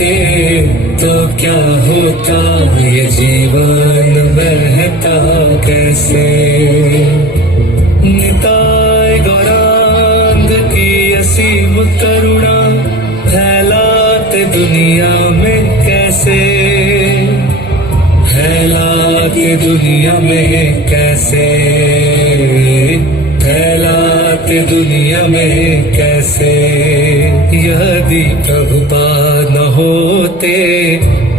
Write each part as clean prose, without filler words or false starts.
होते तो क्या होता, ये जीवन बहता कैसे। निताय गौरांग की असीम करुणा फैलाते दुनिया में कैसे, फैलाते दुनिया में कैसे, फैलाते दुनिया में कैसे। यदि प्रभुपाद न होते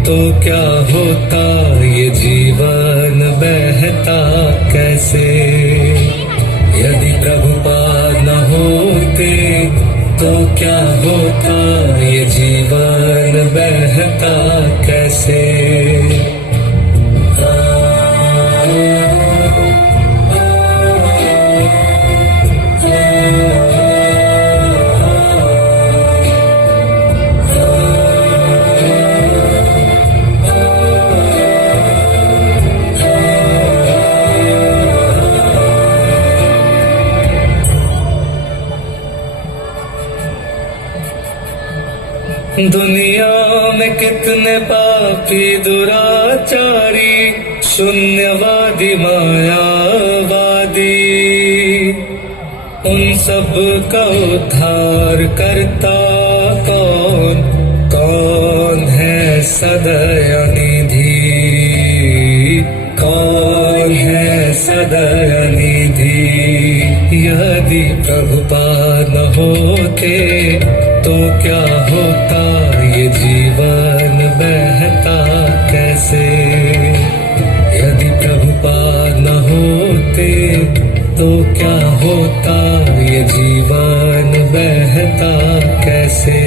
तो क्या होता, ये जीवन बहता कैसे। यदि प्रभुपाद न होते तो क्या होता, ये जीवन बहता कैसे। दुनिया में कितने पापी दुराचारी, शून्यवादी मायावादी, उन सब का उद्धार करता कौन, कौन है सदयनिधि, कौन है सदयनिधि। यदि प्रभुपाद न होते तो क्या होता, ये जीवन बहता कैसे। यदि प्रभुपाद न होते तो क्या होता, ये जीवन बहता कैसे।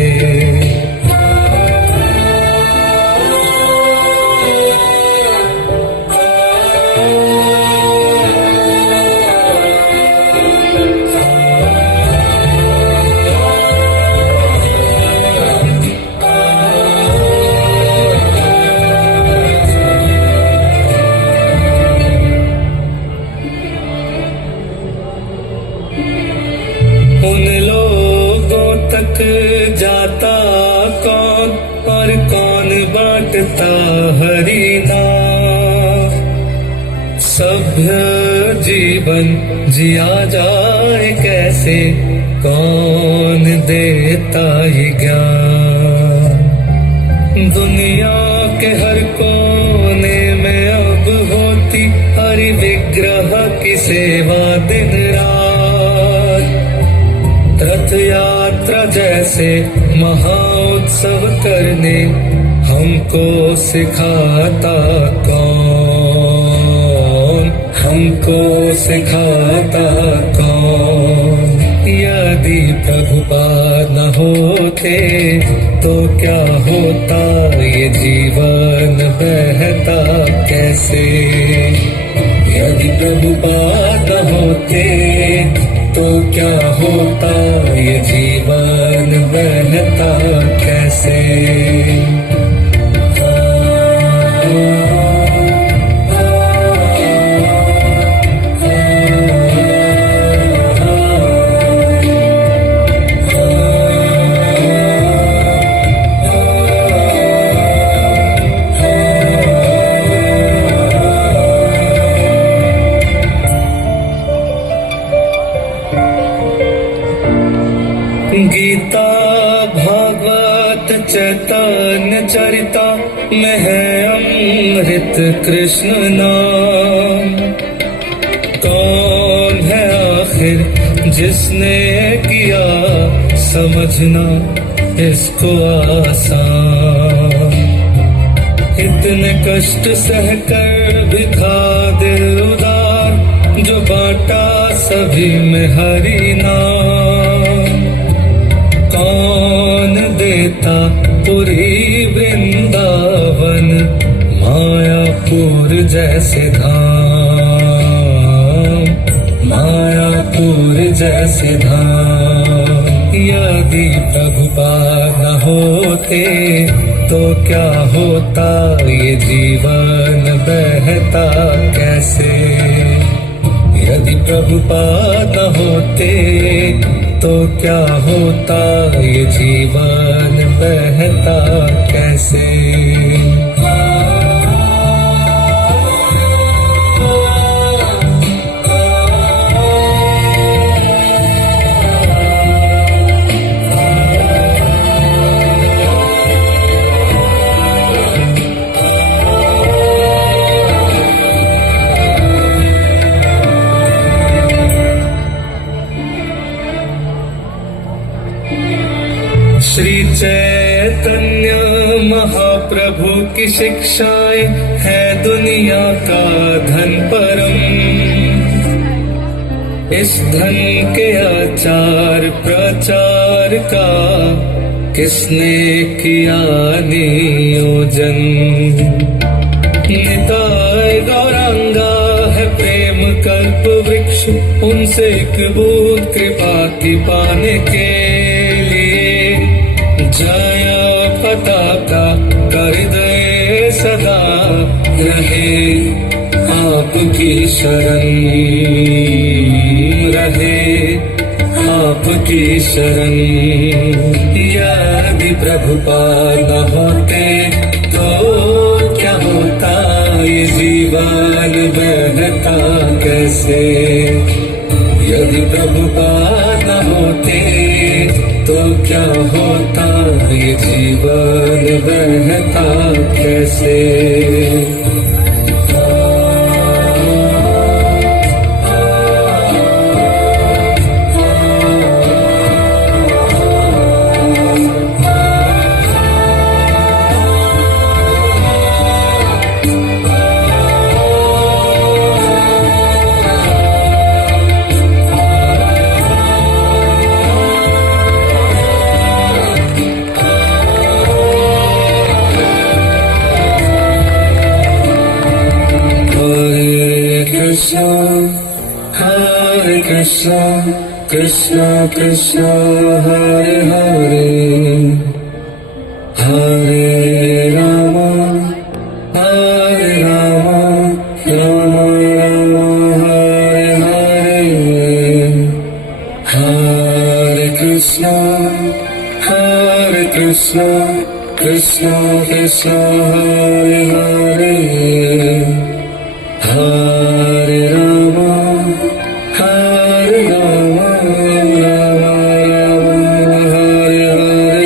उन लोगों तक जाता कौन, और कौन बांटता हरि नाम। सभ्य जीवन जिया जाए कैसे, कौन देता ये ज्ञान। दुनिया के हर कोने में अब होती हरि विग्रह की सेवा दिन रात। रथ यात्रा जैसे महाउत्सव करने हमको सिखाता कौन, हमको सिखाता कौन। यदि प्रभुपाद न होते तो क्या होता, ये जीवन बहता कैसे। यदि प्रभुपाद न होते तो क्या होता, ये जीवन बहता कैसे। गीता भागवत चैतन्य चरिता में है अमृत कृष्ण नाम। कौन है आखिर जिसने किया समझना इसको आसान। इतने कष्ट सहकर भी था दिल उदार, जो बांटा सभी में हरि नाम। कौन देता पुरी वृंदावन, मायापुर जैसे धाम, मायापुर जैसे धाम। यदि प्रभुपाद न होते तो क्या होता, ये जीवन बहता कैसे। यदि प्रभुपाद न होते तो क्या होता, ये जीवन बहता कैसे। कैसे। श्री चैतन्य महाप्रभु की शिक्षाएं है दुनिया का धन परम। इस धन के आचार प्रचार का किसने किया नियोजन। निताय गौरांगा है प्रेम कल्प वृक्ष, उनसे एक बूंद कृपा की पाने के लिए जया पताका कर दे सदा रहे आपकी शरण, रहे आपकी शरण। यदि प्रभुपाद न होते तो क्या होता ये जीवन बहता कैसे। यदि प्रभुपाद न होते तो क्या होता ये जीवन बहता कैसे। Hare Krishna, Krishna Krishna, Hare Hare, Hare Rama, Hare Rama, Rama Rama, Hare Hare, Hare Krishna, Krishna Krishna, Hare Hare, Hare Rama, Hare Rama, Rama Rama, Hare Hare।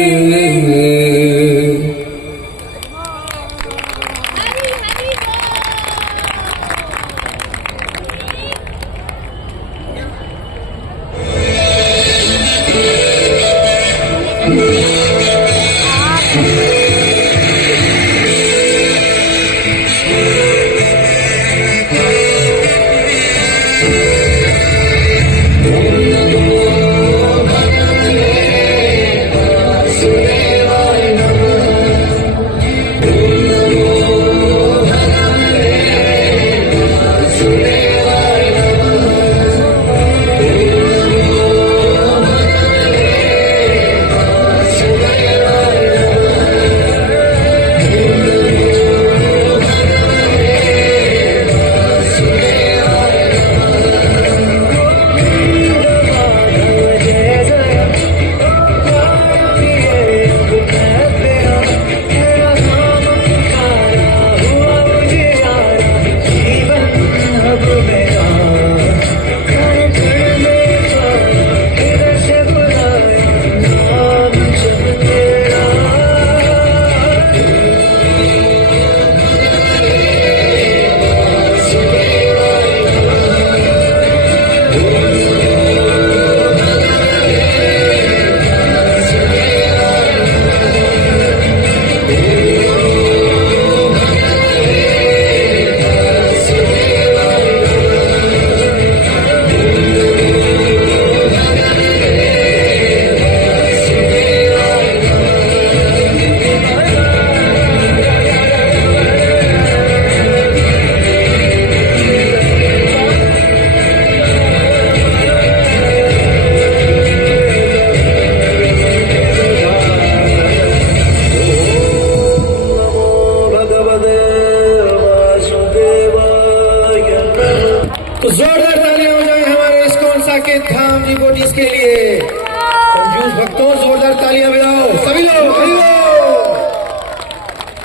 तो जोरदार तालियां हो जाए हमारे इस्कॉन साकेत धाम डिवोटीज के लिए। कंजूस भक्तों जोरदार तालियां बजाओ सभी लोग।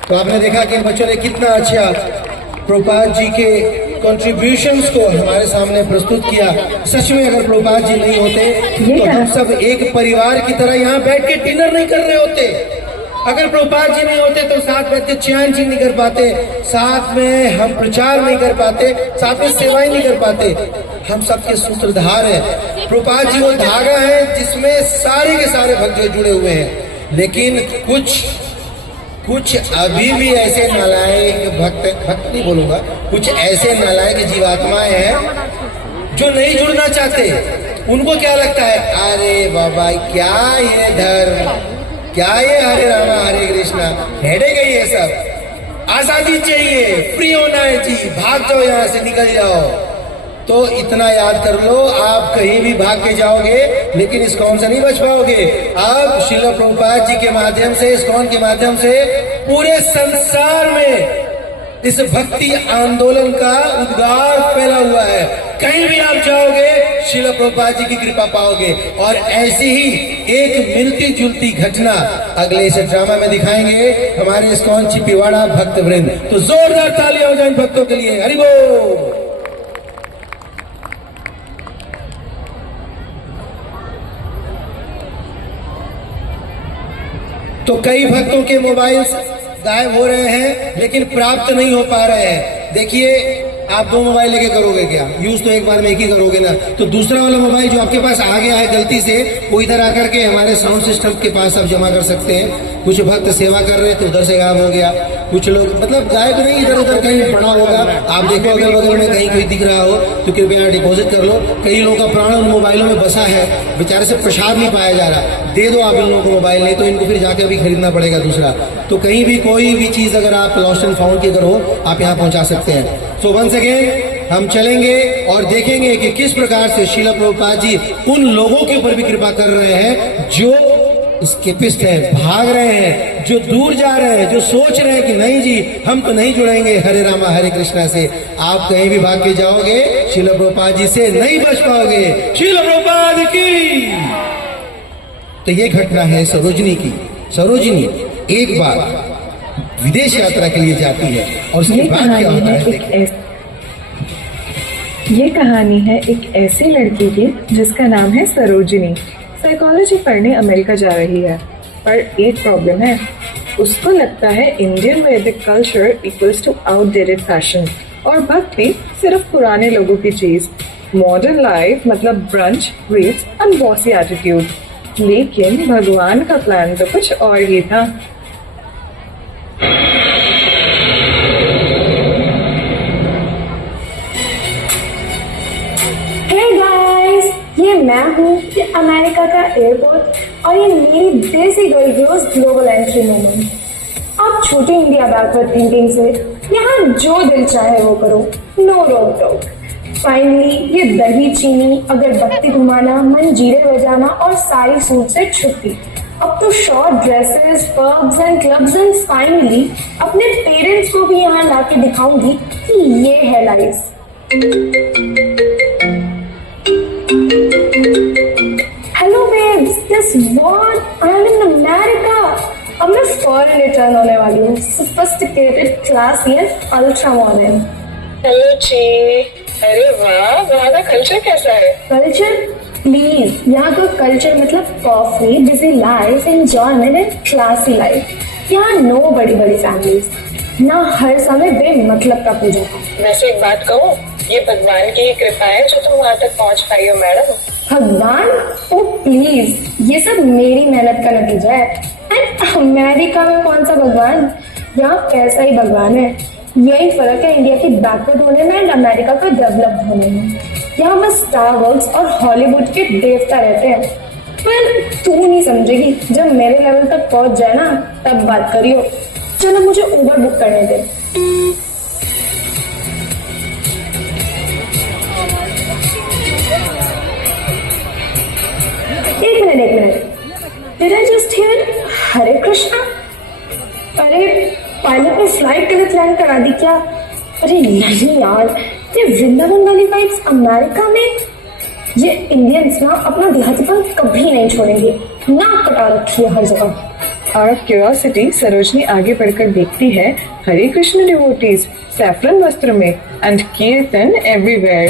तो आपने देखा कि बच्चों ने कितना अच्छा प्रभुपाद जी के कंट्रीब्यूशंस को हमारे सामने प्रस्तुत किया। सच में अगर प्रभुपाद जी नहीं होते तो हम सब एक परिवार की तरह यहाँ बैठ के डिनर नहीं कर रहे होते। अगर प्रभुपाद जी नहीं होते तो साथ बैठ के चैन नहीं कर पाते, साथ में हम प्रचार नहीं कर पाते, साथ में सेवाएं नहीं कर पाते। हम सबके सूत्रधार हैं। प्रभुपाद जी वो धागा है जिसमें सारे के सारे भक्त जुड़े हुए हैं। लेकिन कुछ अभी भी ऐसे नालायक भक्त नहीं बोलूंगा, कुछ ऐसे नालायक जीवात्माएं हैं जो नहीं जुड़ना चाहते। उनको क्या लगता है, अरे बाबा क्या ये धर्म, क्या ये हरे रामा हरे कृष्णा, हेडेक है ये सब, आजादी चाहिए, फ्री होना है जी, भाग जाओ यहाँ से, निकल जाओ। तो इतना याद कर लो, आप कहीं भी भाग के जाओगे लेकिन इस्कॉन से नहीं बच पाओगे। अब श्रील प्रभुपाद जी के माध्यम से, इस्कॉन के माध्यम से पूरे संसार में इस भक्ति आंदोलन का उद्गार फैला हुआ है। कहीं भी आप जाओगे श्रील प्रभुपाद जी की कृपा पाओगे। और ऐसी ही एक मिलती जुलती घटना अगले इस ड्रामा में दिखाएंगे हमारे इस्कॉन चिपीवाड़ा भक्त वृंद। तो जोरदार तालियां हो जाए इन भक्तों के लिए। हरि बोल। तो कई भक्तों के मोबाइल गायब हो रहे हैं लेकिन प्राप्त नहीं हो पा रहे हैं। देखिए, आप दो मोबाइल लेके करोगे क्या? यूज तो एक बार में एक ही करोगे ना। तो दूसरा वाला मोबाइल जो आपके पास आ गया है गलती से, वो इधर आकर के हमारे साउंड सिस्टम के पास आप जमा कर सकते हैं। कुछ भक्त सेवा कर रहे थे, उधर से गायब हो गया। कुछ लोग मतलब गायब नहीं, इधर उधर कहीं पड़ा होगा। आप देखो अगल बगल में कहीं कोई दिख रहा हो तो कृपया डिपॉजिट कर लो। कई लोगों का प्राण उन मोबाइलों में बसा है, बेचारे से प्रसाद नहीं पाया जा रहा। दे दो आप इन लोगों को मोबाइल, नहीं तो इनको फिर जाकर भी खरीदना पड़ेगा दूसरा। तो कहीं भी कोई भी चीज अगर आप लॉस्ट एंड फाउंड की अगर हो, आप यहाँ पहुंचा सकते हैं। सो वंस अगेन हम चलेंगे और देखेंगे कि किस प्रकार से श्रील प्रभुपाद जी उन लोगों के ऊपर भी कृपा कर रहे हैं जो स्केपिस्ट है, भाग रहे हैं, जो दूर जा रहे हैं, जो सोच रहे हैं कि नहीं जी हम तो नहीं जुड़ेंगे हरे रामा हरे कृष्णा से। आप कहीं भी भाग के जाओगे श्रील प्रभुपाद जी से नहीं बच पाओगे। श्रील प्रभुपाद की। तो ये घटना है सरोजनी की। सरोजनी एक बार विदेश यात्रा के लिए जाती है और उसके बाद क्या होता है? ये कहानी है एक ऐसी लड़की की जिसका नाम है सरोजिनी। साइकोलॉजी पढ़ने अमेरिका जा रही है, पर एक प्रॉब्लम है। उसको लगता है इंडियन वैदिक culture equals to outdated fashion और भक्ति सिर्फ पुराने लोगों की चीज। मॉडर्न लाइफ मतलब brunch, reels and bossy attitude. लेकिन भगवान का प्लान तो कुछ और ही था। ये मैं हूँ, ये अमेरिका का एयरपोर्ट और ये मेरी देसी गर्ल रोज ग्लोबल एंट्री मोमेंट। आप छोटे इंडिया बैकवर्ड थिंकिंग से यहाँ जो दिल चाहे वो करो, नो रोक टोक। फाइनली ये दही चीनी, अगरबत्ती घुमाना, मंजीरे बजाना और सारी सूट से छुट्टी। अब तो short dresses, pubs and clubs and finally अपने पेरेंट्स को भी यहाँ लाके दिखाऊंगी कि ये है life. Hello babes, guess what? I'm in America. अब मैं फॉरेन रिटर्न होने वाली हूँ, sophisticated, classy and ultra modern. Hello ची। अरे वाह, वहाँ का कल्चर कैसा है? कल्चर प्लीज, यहाँ का कल्चर मतलब coffee, busy life, enjoyment and classy life. यहाँ नो बड़ी बड़ी फैमिलीज, ना हर समय बेमतलब का पूजा पाठ। वैसे एक बात कहूँ, ये भगवान की कृपा है जो तुम वहाँ तक पहुँच पाई हो मैडम। भगवान? ओ प्लीज, ये सब मेरी मेहनत का नतीजा है। एंड अमेरिका में कौन सा भगवान, यहाँ पैसा ही भगवान है। यही फर्क है इंडिया की बैकवर्ड होने में एंड अमेरिका का डेवलप्ड होने में। यहाँ बस स्टार वर्क्स और हॉलीवुड के देवता रहते हैं। पर तू नहीं समझेगी, जब मेरे लेवल तक पहुंच जाए ना तब बात करियो। चलो मुझे उबर बुक करने दे। एक minute, Did I just hear हरे कृष्णा? अरे पायलट ने फ्लाइट के लिए प्लान करा दी क्या? अरे नहीं यार, ये वृंदावन वाली वाइब्स अमेरिका में। ये इंडियंस ना अपना देहातीपन कभी नहीं छोड़ेंगे, नाक कटा रखी है हर जगह। आउट ऑफ क्यूरियोसिटी सरोजनी आगे बढ़कर देखती है हरे कृष्ण डिवोटीज सैफरन वस्त्र में एंड कीर्तन एवरीवेयर।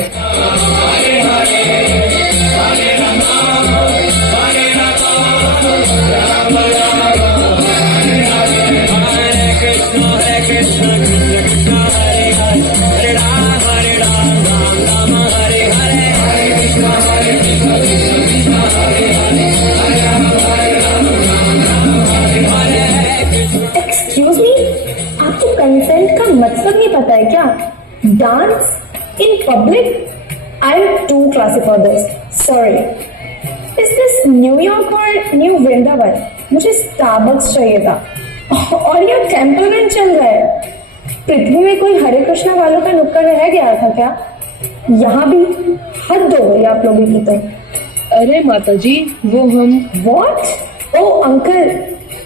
एक्सक्यूज मी, आपको कंसेंट का मतलब नहीं पता है क्या? Dance in public? I am too classy for this, sorry. Is this New York और न्यू वृंदावन? मुझे स्टारबक्स चाहिए था और ये टेम्पल रन चल रहा है। पृथ्वी में कोई हरे कृष्णा वालों का नुक्कड़ रह गया था क्या? यहाँ भी हद हो गई आप लोगों की तो। अरे माता जी, वो हम। वॉट? ओ अंकल,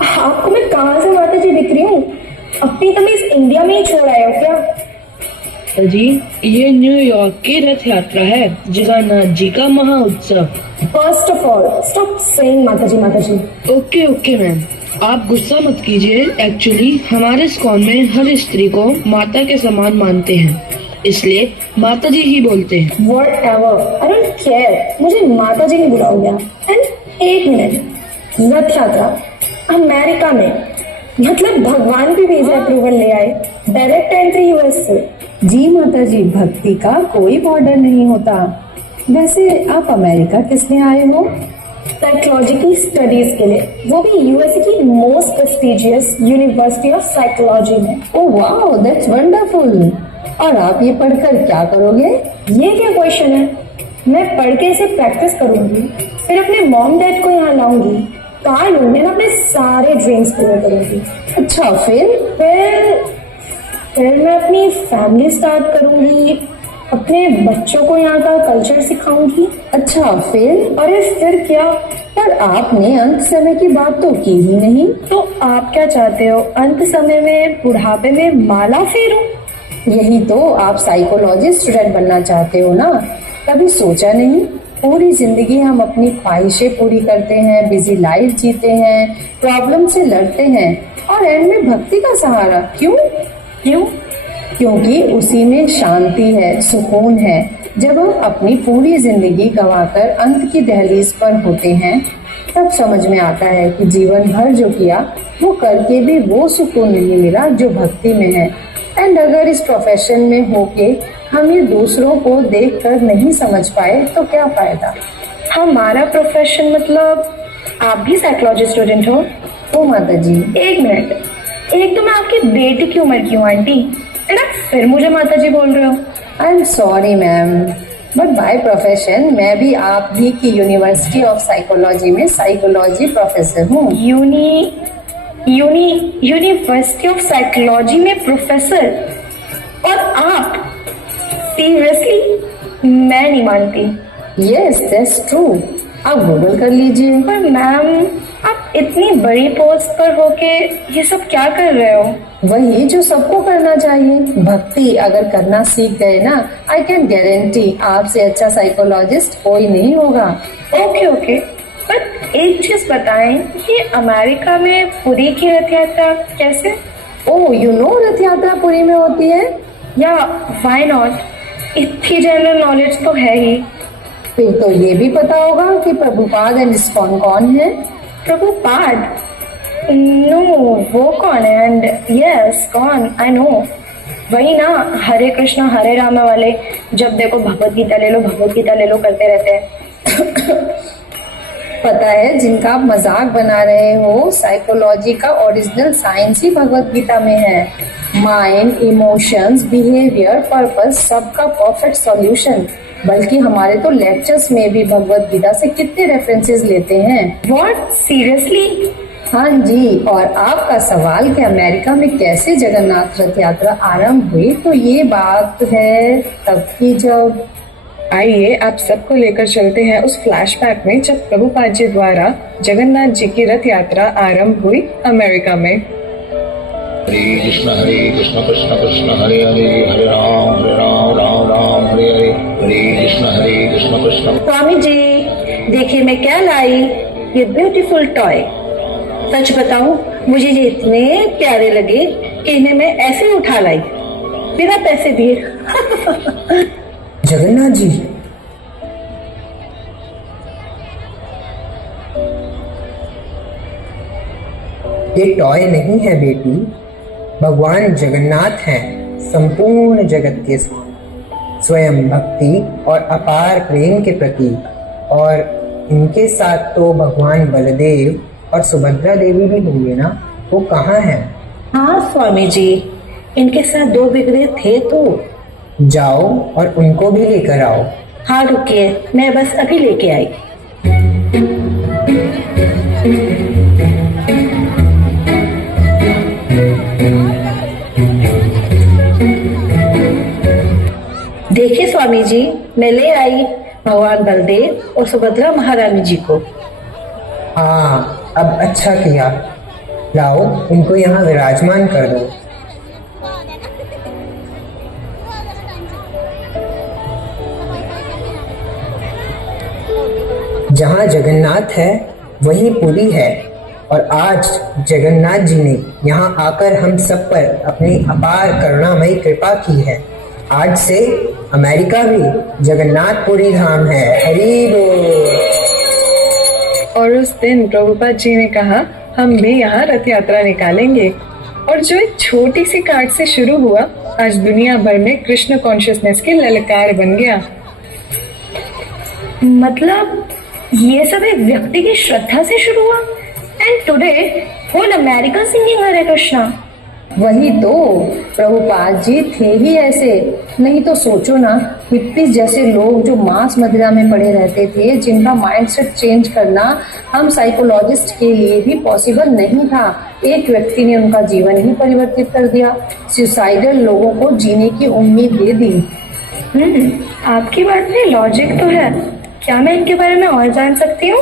आपको मैं कहाँ से माता जी दिख रही हूँ? अपनी तमीज इंडिया में ही छोड़ आए हो क्या? माता जी, ये न्यूयॉर्क की रथ यात्रा है, जगन्नाथ जी का महा उत्सव। First of all stop saying माता जी माता जी। ओके ओके मैम, आप गुस्सा मत कीजिए। एक्चुअली हमारे इस्कॉन में हर स्त्री को माता के समान मानते हैं, इसलिए माता जी ही बोलते हैं। Whatever, I don't care, मुझे माता जी नहीं बुलाओगे आप। एंड एक मिनट, रथ यात्रा अमेरिका में, मतलब भगवान भी वीजा अप्रूवल ले आए, डायरेक्ट एंट्री यूएस से। जी माता जी, भक्ति का कोई बॉर्डर नहीं होता। वैसे आप अमेरिका किस लिए आए हो? साइकोलॉजिकल स्टडीज के लिए, वो भी यूएसए की most prestigious university of psychology में। Oh wow, that's wonderful. और आप ये पढ़कर क्या करोगे? ये क्या क्वेश्चन है? मैं पढ़ के इसे प्रैक्टिस करूंगी, फिर अपने मॉम डैड को यहाँ लाऊंगी, कार लूंगी, अपने सारे ड्रीम्स पूरे करूंगी। अच्छा, फिर मैं अपनी फैमिली स्टार्ट करूंगी, अपने बच्चों को यहाँ का कल्चर सिखाऊंगी। अच्छा फिर? अरे फिर क्या? पर आपने अंत समय की बात तो की ही नहीं। तो आप क्या चाहते हो? अंत समय में बुढ़ापे में माला फेरूं? यही तो, आप साइकोलॉजी स्टूडेंट बनना चाहते हो ना? कभी सोचा नहीं, पूरी जिंदगी हम अपनी ख्वाहिशें पूरी करते हैं, बिजी लाइफ जीते हैं, प्रॉब्लम से लड़ते हैं और एंड में भक्ति का सहारा। क्यों? क्योंकि उसी में शांति है, सुकून है। जब हम अपनी पूरी जिंदगी गंवाकर अंत की दहलीज पर होते हैं, तब समझ में आता है कि जीवन भर जो किया वो करके भी वो सुकून नहीं मिला जो भक्ति में है। एंड अगर इस प्रोफेशन में होके हम ये दूसरों को देखकर नहीं समझ पाए तो क्या फायदा? हमारा प्रोफेशन मतलब आप भी साइकोलॉजी स्टूडेंट हो? ओ माता जी, एक मिनट, एक तो मैं आपकी बेटी की उम्र की हूँ आंटी, एंड आप फिर मुझे माता जी बोल रहे हो। I am sorry ma'am, but by profession मैं भी आप ही की यूनिवर्सिटी ऑफ साइकोलॉजी में साइकोलॉजी प्रोफेसर हूँ। यूनिवर्सिटी ऑफ साइकोलॉजी में प्रोफेसर? और आप? सीरियसली मैं नहीं मानती। यस दैट्स ट्रू, आप गूगल कर लीजिए। पर मैम, आप इतनी बड़ी पोस्ट पर होके ये सब क्या कर रहे हो? वही जो सबको करना चाहिए। भक्ति अगर करना सीख गए ना, आई कैन गारंटी आपसे अच्छा साइकोलॉजिस्ट कोई नहीं होगा। ओके, पर एक चीज बताएं, ये अमेरिका में पुरी की रथ यात्रा कैसे? ओह यू नो, रथ यात्रा पुरी में होती है। या व्हाई नॉट, इतनी जनरल नॉलेज तो है ही। फिर तो ये भी पता होगा कि प्रभुपाद एंड इस्कॉन कौन है। प्रभुपाद? नो, वो कौन है? एंड यस कौन, आई नो, वही ना हरे कृष्णा हरे रामा वाले, जब देखो भगवत गीता ले लो करते रहते हैं। पता है, जिनका आप मजाक बना रहे हो, साइकोलॉजी का ओरिजिनल साइंस ही भगवत गीता में है। माइंड, इमोशंस, बिहेवियर, पर्पस, सबका परफेक्ट सॉल्यूशन। बल्कि हमारे तो लेक्चर्स में भी भगवत गीता से कितने रेफरेंसेस लेते हैं। What, seriously? हाँ जी, और आपका सवाल कि अमेरिका में कैसे जगन्नाथ रथ यात्रा आरंभ हुई, तो ये बात है तब की जब। आइए आप सबको लेकर चलते हैं उस फ्लैशबैक में जब प्रभुपाद जी द्वारा जगन्नाथ जी की रथ यात्रा आरंभ हुई अमेरिका में। हरे कृष्ण कृष्ण कृष्ण हरे हरे, हरे राम राम राम हरे हरे, हरे कृष्ण कृष्ण। स्वामी जी देखिए मैं क्या लाई, ये ब्यूटीफुल टॉय। सच बताऊं, मुझे ये इतने प्यारे लगे कि इन्हें मैं ऐसे ही उठा लाई बिना पैसे दिए। जगन्नाथ जी, ये टॉय नहीं है बेटी, भगवान जगन्नाथ हैं, संपूर्ण जगत के स्वयं भक्ति और अपार प्रेम के प्रतीक। और इनके साथ तो भगवान बलदेव और सुभद्रा देवी भी होंगे ना, वो कहाँ हैं? हाँ स्वामी जी, इनके साथ 2 विग्रह थे तो। जाओ और उनको भी लेकर आओ। हाँ रुकिए, मैं बस अभी लेके आई। देखिए स्वामी जी, मैं ले आई भगवान बलदेव और सुभद्रा महारानी जी को। हाँ, अब अच्छा किया। लाओ, इनको यहाँ विराजमान कर दो। जहाँ जगन्नाथ है वहीं पुरी है, और आज जगन्नाथ जी ने यहाँ आकर हम सब पर अपनी अपार करुणामयी कृपा की है। आज से अमेरिका भी जगन्नाथपुरी धाम है। हरि बोल। और उस दिन प्रभुपाद जी ने कहा हम भी यहाँ रथ यात्रा निकालेंगे, और जो एक छोटी सी कार्ड से शुरू हुआ आज दुनिया भर में कृष्ण कॉन्शियसनेस की ललकार बन गया। मतलब ये सब एक व्यक्ति की श्रद्धा से शुरू हुआ, and today whole America singing Hare Krishna. वही तो, प्रभुपाद जी थे ही ऐसे। नहीं तो सोचो ना, हिप्पीज जैसे लोग जो मांस मदिरा में पड़े रहते थे, जिनका माइंडसेट चेंज करना हम साइकोलॉजिस्ट के लिए भी पॉसिबल नहीं था, एक व्यक्ति ने उनका जीवन ही परिवर्तित कर दिया। सुसाइडल लोगों को जीने की उम्मीद दे दी। आपकी बात में लॉजिक तो है। क्या मैं इनके बारे में और जान सकती हूँ?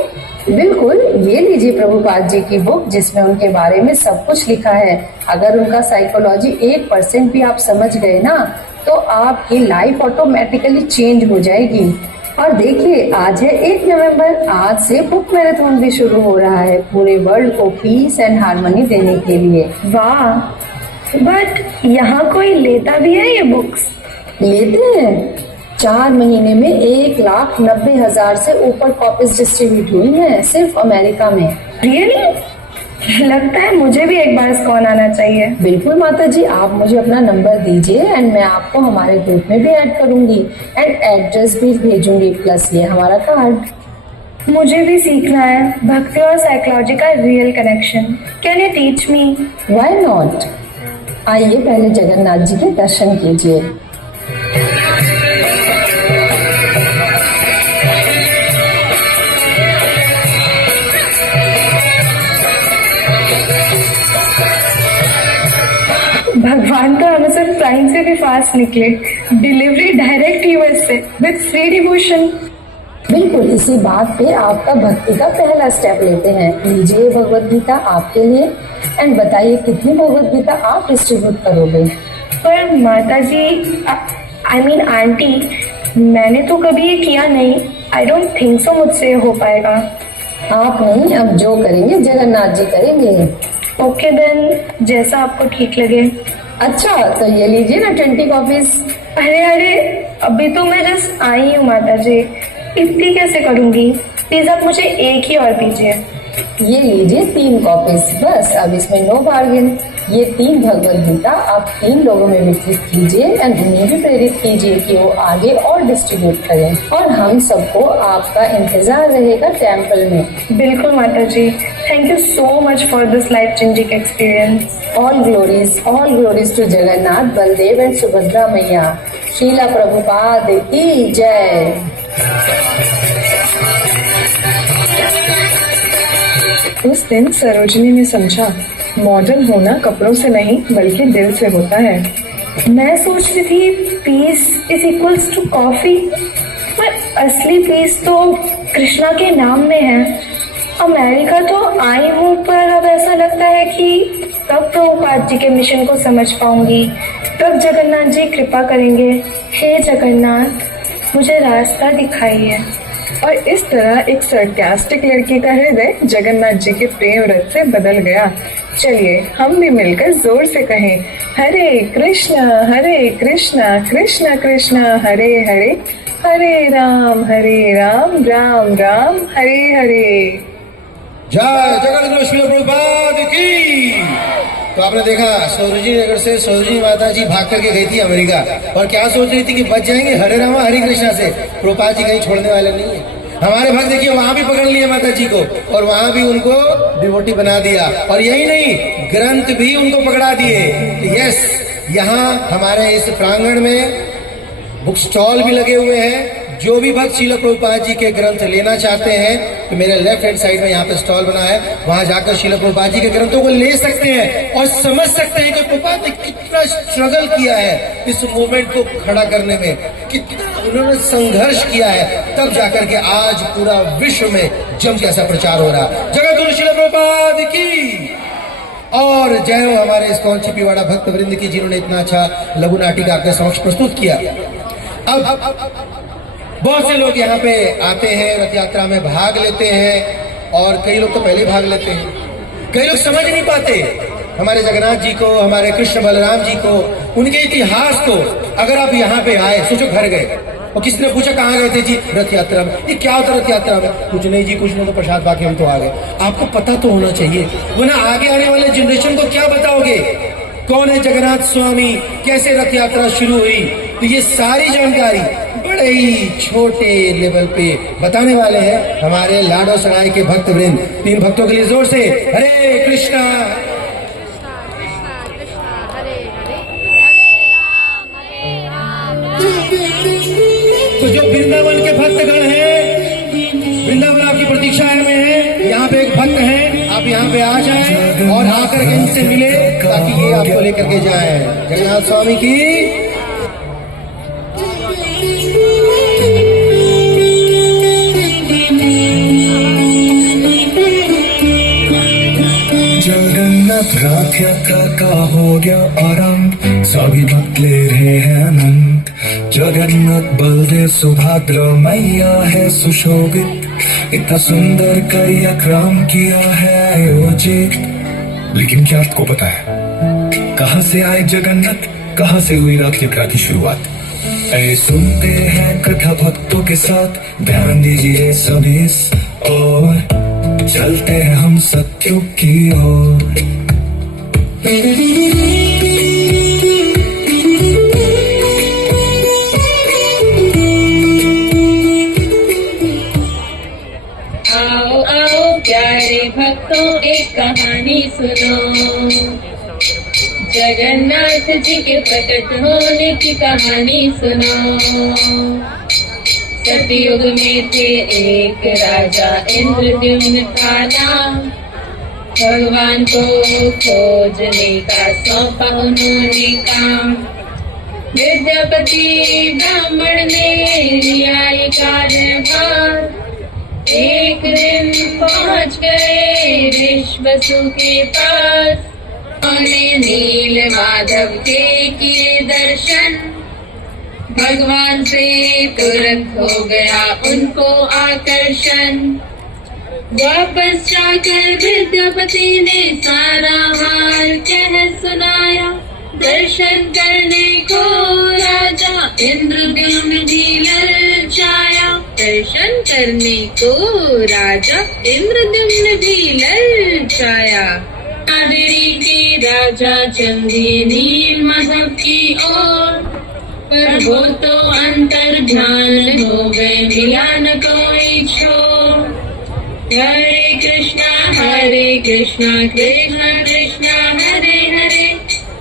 बिल्कुल, ये लीजिए प्रभुपाद जी की बुक, जिसमें उनके बारे में सब कुछ लिखा है। अगर उनका साइकोलॉजी 1% भी आप समझ गए ना, तो आपकी लाइफ ऑटोमेटिकली चेंज हो जाएगी। और देखिए, आज है 1 नवंबर, आज से बुक मैराथन भी शुरू हो रहा है, पूरे वर्ल्ड को पीस एंड हार्मनी देने के लिए। वाह, बट यहाँ कोई लेता भी है ये बुक्स? लेते हैं। 4 महीने में 1,90,000 से ऊपर कॉपीज डिस्ट्रीब्यूट हुई हैं सिर्फ अमेरिका में। रियली? लगता है मुझे भी एक बार स्कॉन आना चाहिए। बिल्कुल माता जी, आप मुझे अपना नंबर दीजिए एंड मैं आपको हमारे ग्रुप में भी ऐड करूंगी एंड एड्रेस भी भेजूंगी, प्लस ये हमारा कार्ड। मुझे भी सीखना है भक्ति और साइकोलॉजी का real connection. Can you teach me? Why not. आइए पहले जगन्नाथ जी के दर्शन कीजिए। भगवान तो अमेज़न प्राइम से भी फास्ट निकले। डिलीवरी डायरेक्ट यूएस से विद फ्री डिवोशन। बिल्कुल, इसी बात पे आपका भक्ति का पहला स्टेप लेते हैं। लीजिए भगवद गीता आपके लिए, एंड बताइए कितनी भगवद गीता आप डिस्ट्रीब्यूट करोगे? पर माता जी, आई मीन आंटी, मैंने तो कभी ये किया नहीं। आई डोंट थिंक सो मुझसे हो पाएगा। आप नहीं, अब जो करेंगे जगन्नाथ जी करेंगे। ओके देन, जैसा आपको ठीक लगे। अच्छा, तो ये लीजिए ना 20 कॉपीज। अरे अभी तो मैं जस्ट आई हूँ माता जी, इतनी कैसे करूँगी? प्लीज आप मुझे एक ही और दीजिए। ये लीजिए 3 कॉपीज, बस अब इसमें नो बार्गेन। ये 3 भगवद गीता आप 3 लोगों में वितरित कीजिए एंड उन्हें भी प्रेरित कीजिए कि वो आगे और डिस्ट्रीब्यूट करें, और हम सबको आपका इंतजार रहेगा टेम्पल में। बिल्कुल माता जी, thank you so much for this life changing experience. All glories to Jagannath, Baldev and Subhadra मैया। श्रीला प्रभुपाद की जय। उस दिन सरोजिनी ने समझा मॉडर्न होना कपड़ों से नहीं बल्कि दिल से होता है। मैं सोच रही थी peace is equals to coffee, पर असली पीस तो कृष्णा के नाम में है। अमेरिका तो आई हूँ, पर अब ऐसा लगता है कि तब प्रभुपाद जी के मिशन को समझ पाऊंगी, तब जगन्नाथ जी कृपा करेंगे। हे जगन्नाथ, मुझे रास्ता दिखाइए। और इस तरह एक सरकास्टिक लड़की का हृदय जगन्नाथ जी के प्रेम रथ से बदल गया। चलिए हम भी मिलकर जोर से कहें, हरे कृष्णा कृष्ण कृष्ण हरे हरे, हरे राम राम राम हरे हरे। जय जगत श्री प्रभुपाद की। तो आपने देखा सरोजिनी नगर से सरोजिनी माता जी भाग करके गई थी अमेरिका, और क्या सोच रही थी कि बच जाएंगे हरे रामा हरे कृष्णा से। प्रभुपाद जी कहीं छोड़ने वाले नहीं है। हमारे भक्त देखिए वहां भी पकड़ लिए माता जी को, और वहां भी उनको डिवोटी बना दिया, और यही नहीं ग्रंथ भी उनको पकड़ा दिए। यस, यहाँ हमारे इस प्रांगण में बुक स्टॉल भी लगे हुए हैं। जो भी भक्त श्रील प्रभुपाद जी के ग्रंथ लेना चाहते हैं तो मेरे लेफ्ट हैंड साइड में यहाँ पे स्टॉल बना है, वहां जाकर श्रील प्रभुपाद जी के ग्रंथों को ले सकते हैं और समझ सकते हैं कि प्रभुपाद ने कितना स्ट्रगल किया है इस मूवमेंट को खड़ा करने में, कितना उन्होंने संघर्ष किया है, तब जाकर के आज पूरा विश्व में जम के ऐसा प्रचार हो रहा। जगत गुरु श्रील प्रभुपाद की और जय हो हमारे इस्कॉन छिपीवाड़ा भक्त वृंद की, जिन्होंने इतना अच्छा लघु नाटिका आपके समक्ष प्रस्तुत किया। अब बहुत से लोग यहाँ पे आते हैं, रथ यात्रा में भाग लेते हैं, और कई लोग तो पहले भाग लेते हैं। कई लोग समझ नहीं पाते हमारे जगन्नाथ जी को, हमारे कृष्ण बलराम जी को, उनके इतिहास को। अगर आप यहाँ पे आए, सोचो घर गए और किसी ने पूछा कहाँ गए थे जी, रथ यात्रा में। ये क्या होता रथ यात्रा में? कुछ नहीं जी, कुछ नहीं, तो प्रसाद बाकी हम तो आ गए। आपको पता तो होना चाहिए, वरना आगे आने वाले जनरेशन को क्या बताओगे कौन है जगन्नाथ स्वामी, कैसे रथ यात्रा शुरू हुई। तो ये सारी जानकारी बड़े ही छोटे लेवल पे बताने वाले हैं हमारे लाडो सराय के भक्त वृंद। 3 भक्तों के लिए जोर से हरे कृष्णा। तो जो वृंदावन के भक्तगण हैं, वृंदावन आपकी प्रतीक्षा में है, यहाँ पे एक भक्त है, आप यहाँ पे आ जाएं और आकर के इनसे मिले ताकि ये आपको लेकर के जाए। जगन्नाथ स्वामी की। जगन्नाथ रथ यात्रा का हो गया आरंभ, सभी भक्त ले रहे हैं आनंद। जगन्नाथ बलदेव सुभद्रा मैया है सुशोभित, इतना सुंदर कार्यक्रम किया है उचित। लेकिन क्या आपको पता है कहाँ से आए जगन्नाथ, कहाँ से हुई रथ यात्रा की शुरुआत? सुनते हैं कथा भक्तों के साथ, ध्यान दीजिए सभी और चलते हैं हम सत्युग की ओर। आओ आओ प्यारे भक्तों एक कहानी सुनो, जगन्नाथ जी के प्रकट होने की कहानी सुनो। सतयुग में थे एक राजा इंद्रद्युम्न था नाम, भगवान को खोजने का सौंपा उन्होंने काम। विद्यापति ब्राह्मण ने लिया ये कार्यभार, एक दिन पहुंच गए ऋषि वसु के पास। उन्होंने नील माधव के किए दर्शन, भगवान से तुरंत हो गया उनको आकर्षण। वापस जाकर विद्यापति ने सारा हाल कह सुनाया, दर्शन करने को राजा इंद्रद्युम्न भी ललचाया। दर्शन करने को राजा इंद्रद्युम्न भी ललचाया। नादिरी के राजा चंदिए नील माधव की ओर, पर वो तो अंतर ध्यान हो गए, मिला न कोई छोर। हरे कृष्णा कृष्णा कृष्णा हरे हरे,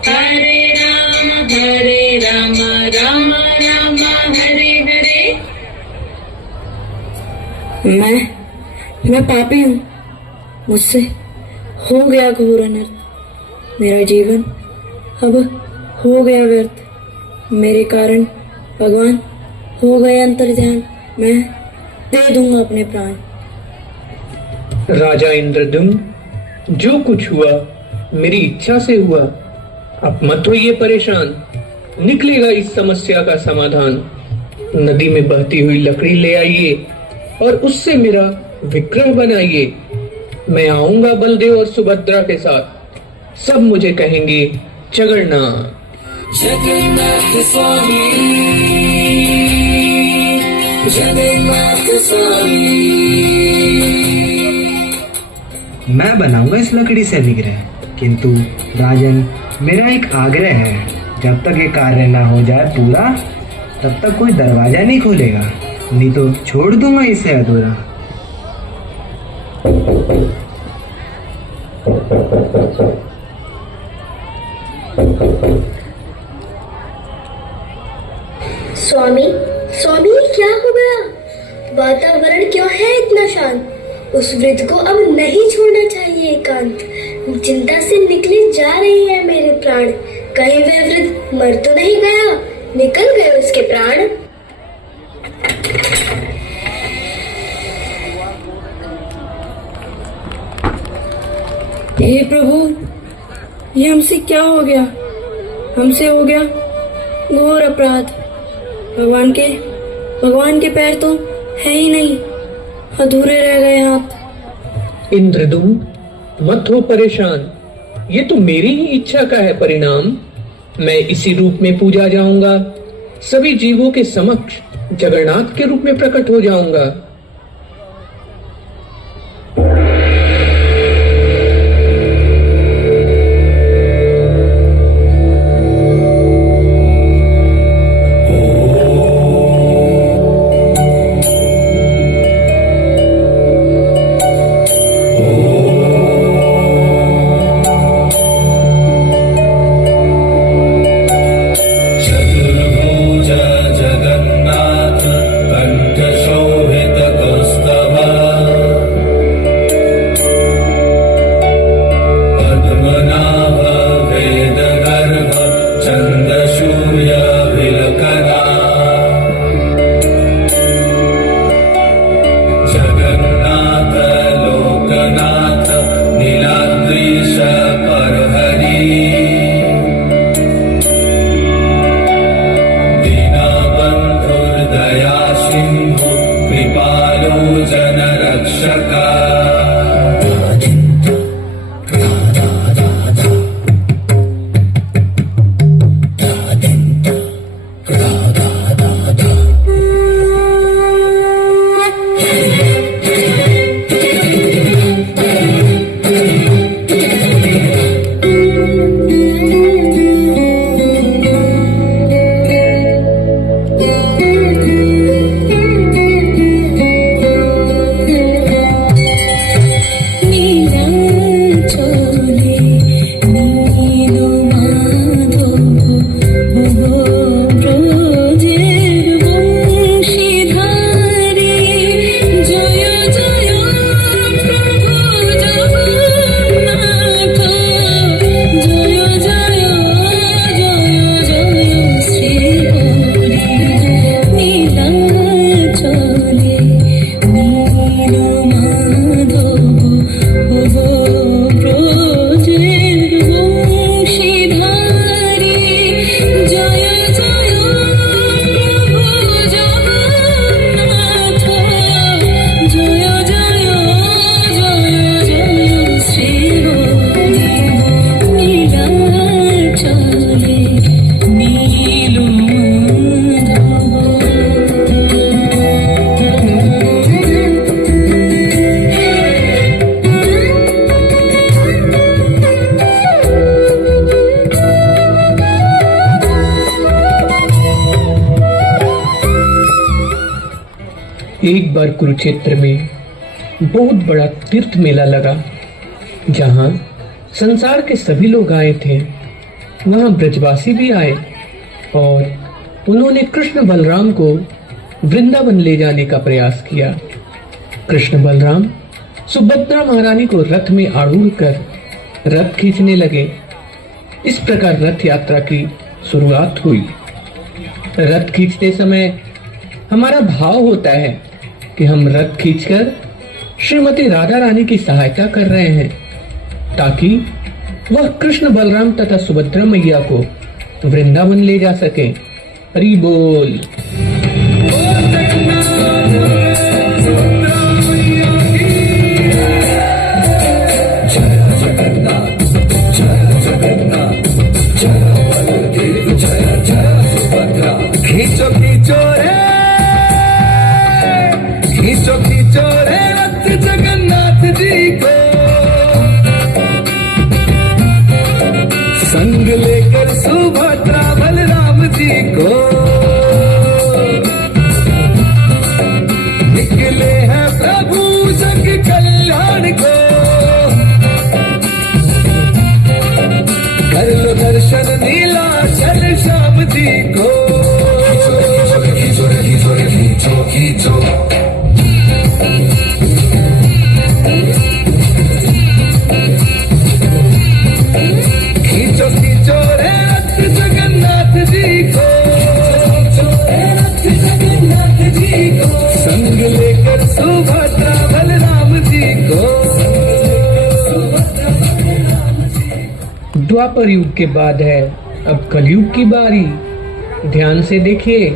हरे राम राम राम हरे हरे। मैं पापी हूँ, मुझसे हो गया घोर अनर्थ। मेरा जीवन अब हो गया व्यर्थ, मेरे कारण भगवान हो गए अंतर्ध्यान। मैं दे दूंगा अपने प्राण। राजा इंद्रद्युम्न, जो कुछ हुआ मेरी इच्छा से हुआ। अब मत होइए परेशान, निकलेगा इस समस्या का समाधान। नदी में बहती हुई लकड़ी ले आइए, और उससे मेरा विग्रह बनाइए। मैं आऊंगा बलदेव और सुभद्रा के साथ, सब मुझे कहेंगे जगन्नाथ। जगन्नाथ स्वामी, जगन्नाथ स्वामी। मैं बनाऊंगा इस लकड़ी से विग्रह, किंतु राजन मेरा एक आग्रह है, जब तक ये कार्य ना हो जाए पूरा तब तक कोई दरवाजा नहीं खोलेगा, नहीं तो छोड़ दूंगा इसे अधूरा। स्वामी, स्वामी क्या हो गया? वातावरण क्यों है इतना शांत? उस वृद्ध को अब नहीं छोड़ना चाहिए एकांत। चिंता से निकले जा रही है मेरे प्राण। कहीं वह वृद्ध मर तो नहीं गया, निकल गए उसके प्राण। हे प्रभु, ये हमसे क्या हो गया? हमसे हो गया घोर अपराध। भगवान के पैर तो है ही नहीं, अधूरे रह गए हाथ। इंद्रदुम्न मत हो परेशान, ये तो मेरी ही इच्छा का है परिणाम। मैं इसी रूप में पूजा जाऊंगा, सभी जीवों के समक्ष जगन्नाथ के रूप में प्रकट हो जाऊंगा। एक बार कुरुक्षेत्र में बहुत बड़ा तीर्थ मेला लगा, जहाँ संसार के सभी लोग आए थे। वहाँ ब्रजवासी भी आए और उन्होंने कृष्ण बलराम को वृंदावन ले जाने का प्रयास किया। कृष्ण बलराम सुभद्रा महारानी को रथ में आरूढ़ कर रथ खींचने लगे। इस प्रकार रथ यात्रा की शुरुआत हुई। रथ खींचते समय हमारा भाव होता है कि हम रथ खींचकर श्रीमती राधा रानी की सहायता कर रहे हैं, ताकि वह कृष्ण बलराम तथा सुभद्रा मैया को वृंदावन ले जा सके। हरि बोल। नीलाचल श्याम जी को खींचो खींचो खींचो रे रथ जगन्नाथ जी को जगन्नाथ जी को संग लेकर सुभद्रा बलराम जी को। द्वापर युग के बाद है अब कलयुग की बारी। ध्यान से देखिए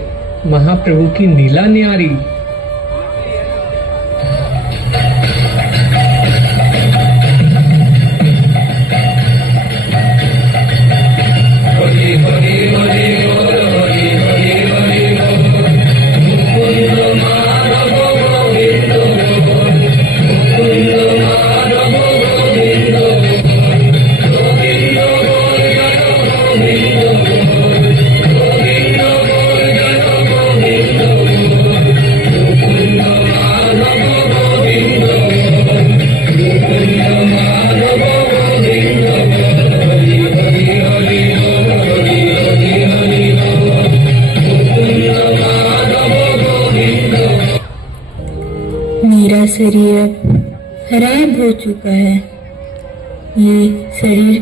महाप्रभु की नीला न्यारी। मेरा शरीर खराब हो चुका है। ये शरीर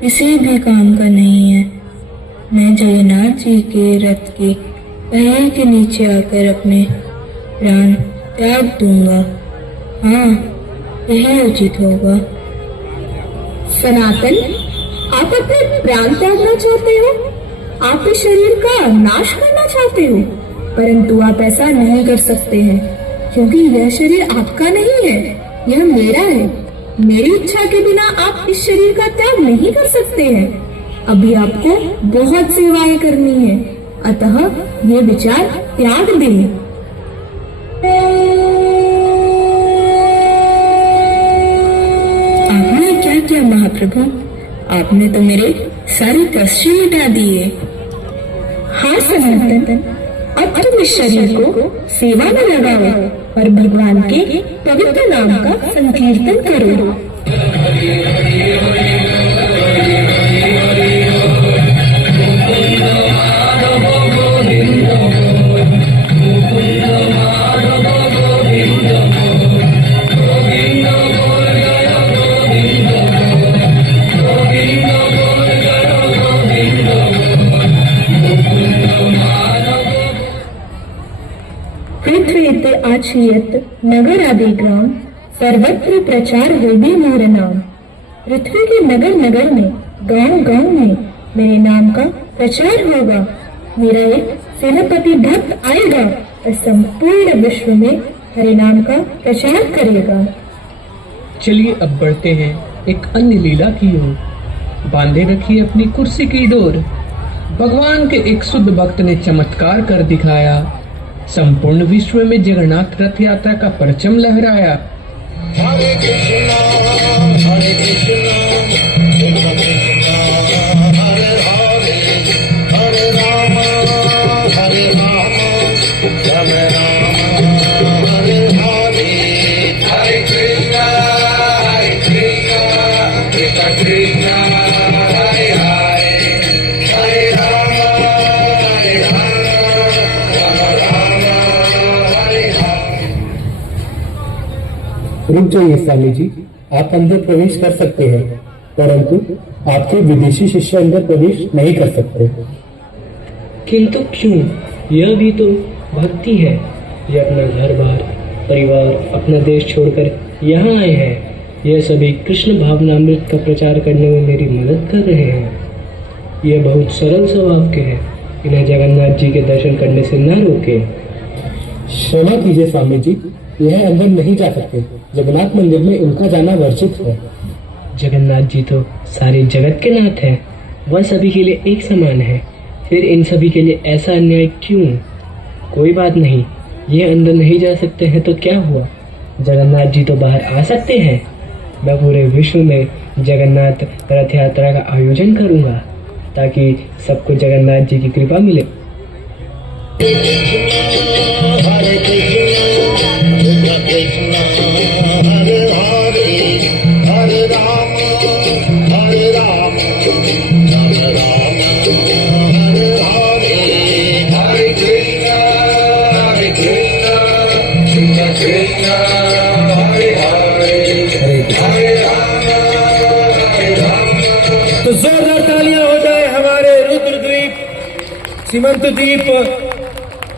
किसी भी काम का नहीं है। मैं जगन्नाथ जी के रथ के पहिए के नीचे आकर अपने प्राण त्याग दूंगा। हाँ, यही उचित होगा। सनातन, आप अपने प्राण त्यागना चाहते हो? आप इस शरीर का नाश करना चाहते हो? परंतु आप ऐसा नहीं कर सकते हैं, क्योंकि यह शरीर आपका नहीं है, यह मेरा है। मेरी इच्छा के बिना आप इस शरीर का त्याग नहीं कर सकते हैं। अभी आपको बहुत सेवाएं करनी है, अतः ये विचार त्याग दें। आपने क्या किया महाप्रभु? आपने तो मेरे सारे कष्ट मिटा दिए। हाँ सनातन, अब तुम इस शरीर को सेवा में लगाओ और भगवान के पवित्र नाम का संकीर्तन करो। पृथ्वीत आछियत नगर आदि ग्राम, सर्वत्र प्रचार होगी मोर नाम। पृथ्वी के नगर नगर में, गांव गांव में मेरे नाम का प्रचार होगा। मेरा एक सेनापति भक्त आएगा और संपूर्ण विश्व में हरे नाम का प्रचार करेगा। चलिए अब बढ़ते हैं एक अन्य लीला की ओर। बांधे रखिए अपनी कुर्सी की डोर। भगवान के एक शुद्ध भक्त ने चमत्कार कर दिखाया। संपूर्ण विश्व में जगन्नाथ रथ यात्रा का परचम लहराया। हरे कृष्णा हरे कृष्णा कृष्ण कृष्णा हरे हरे हरे राम हरे राम राम राम हरे हरे हरे कृष्णा कृष्ण कृष्ण हरे हरे हरे राम रुक जाइए स्वामी जी, आप अंदर प्रवेश कर सकते हैं, परंतु आपके विदेशी शिष्य अंदर प्रवेश नहीं कर सकते। किंतु क्यों? यह भी तो भक्ति है। ये अपना घर बार परिवार अपना देश छोड़कर यहाँ आए हैं। यह सभी कृष्ण भावनामृत का प्रचार करने में मेरी मदद कर रहे हैं। यह बहुत सरल स्वभाव के हैं। इन्हें जगन्नाथ जी के दर्शन करने से न रोके। क्षमा कीजिए स्वामी जी, यह अंदर नहीं जा सकते। जगन्नाथ मंदिर में इनका जाना वर्जित है। जगन्नाथ जी तो सारे जगत के नाथ हैं। वह सभी के लिए एक समान है। फिर इन सभी के लिए ऐसा अन्याय क्यों? कोई बात नहीं, ये अंदर नहीं जा सकते हैं तो क्या हुआ? जगन्नाथ जी तो बाहर आ सकते हैं। मैं पूरे विश्व में जगन्नाथ रथ यात्रा का आयोजन करूंगा ताकि सबको जगन्नाथ जी की कृपा मिले। हरे कृष्ण कृष्ण हरे हरे हरे राम राम राम तो जोरदार तालियां हो जाए हमारे रुद्रद्वीप सीमंत द्वीप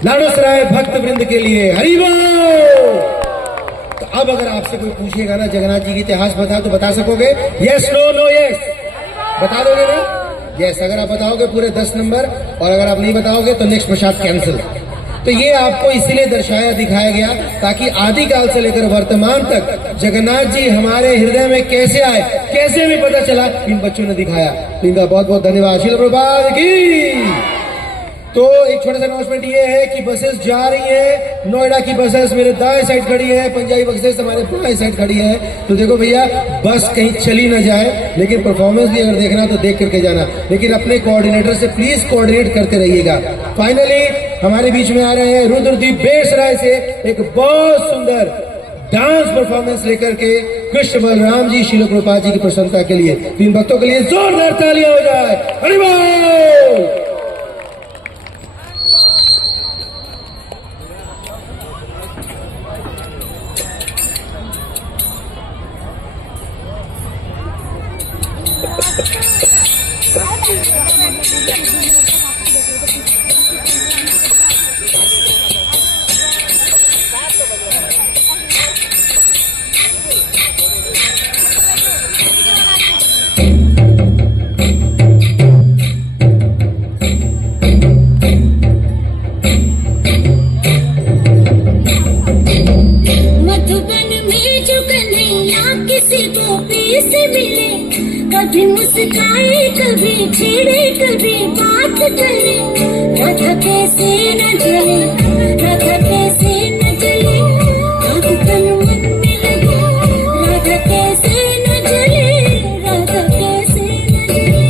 लाडोसराय भक्त वृंद के लिए। हरि बोल। तो अब अगर आपसे कोई पूछेगा ना जगन्नाथ जी की इतिहास बता तो बता सकोगे? यस नो नो यस बता दोगे ना? यस। अगर आप बताओगे पूरे 10 नंबर, और अगर आप नहीं बताओगे तो नेक्स्ट प्रसाद कैंसिल। तो ये आपको इसीलिए दर्शाया दिखाया गया ताकि आदिकाल से लेकर वर्तमान तक जगन्नाथ जी हमारे हृदय में कैसे आए, कैसे भी पता चला, इन बच्चों ने दिखाया। तो इनका बहुत बहुत धन्यवाद। श्रील प्रभुपाद की। तो एक छोटा सा अनाउंसमेंट ये है कि बसेस जा रही है। नोएडा की बसेस मेरे दाएं साइड खड़ी है, पंजाबी बसेस हमारे बाएं साइड खड़ी है। तो देखो भैया, बस कहीं चली ना जाए, लेकिन परफॉर्मेंस भी अगर देखना तो देख करके जाना, लेकिन अपने कोऑर्डिनेटर से प्लीज कोऑर्डिनेट करते रहिएगा। फाइनली हमारे बीच में आ रहे हैं रुद्रद्वीप बेसराय से एक बहुत सुंदर डांस परफॉर्मेंस लेकर के कृष्ण बलराम जी श्रील प्रभुपाद जी की प्रसन्नता के लिए। तीन भक्तों के लिए जोरदार तालियां हो जाए। हरि बोल। कभी मुस्काए, कभी छेड़े, कभी बात करे, राधा कैसे न जले, राधा कैसे न जले, आग तन मन में लगे, राधा कैसे न जले, राधा कैसे न जले।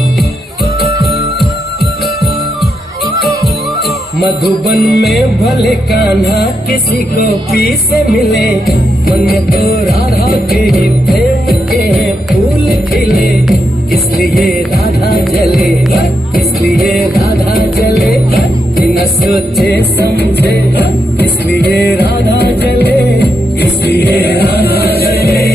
मधुबन में भले कान्हा किसी को पी से मिले, मन में तो राधा के ही प्रेम के फूल खिले, इसलिए राधा जले, इसलिए राधा जले, बिना सोचे समझे, इसलिए राधा जले, इसलिए राधा जले।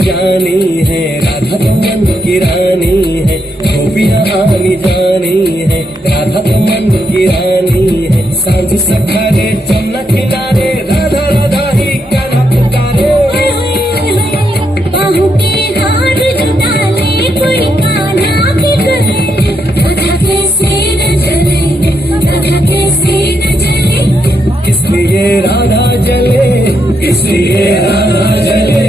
जानी है राधा तो मन की रानी है, गोपियाँ आनी जानी है, राधा तो मन की रानी है। सांझ सखारे जमुना किनारे, राधा राधा ही कान्हा पुकारे, बाहों के हार जुटा ले कोई कान्हा की करे, राधा कैसे न जले, राधा कैसे न जले, इसलिए राधा जले, इसलिए राधा जले।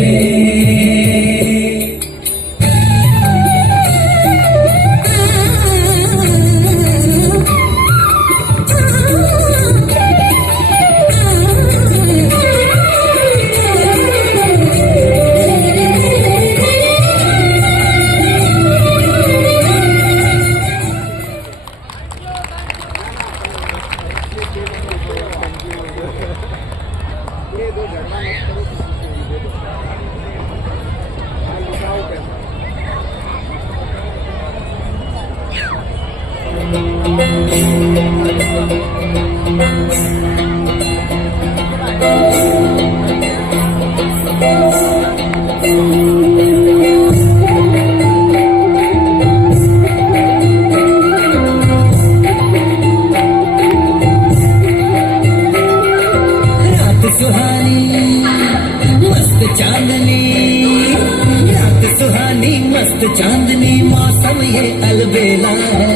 चांदनी मस्त चांदनी मौसम ये अलबेला है,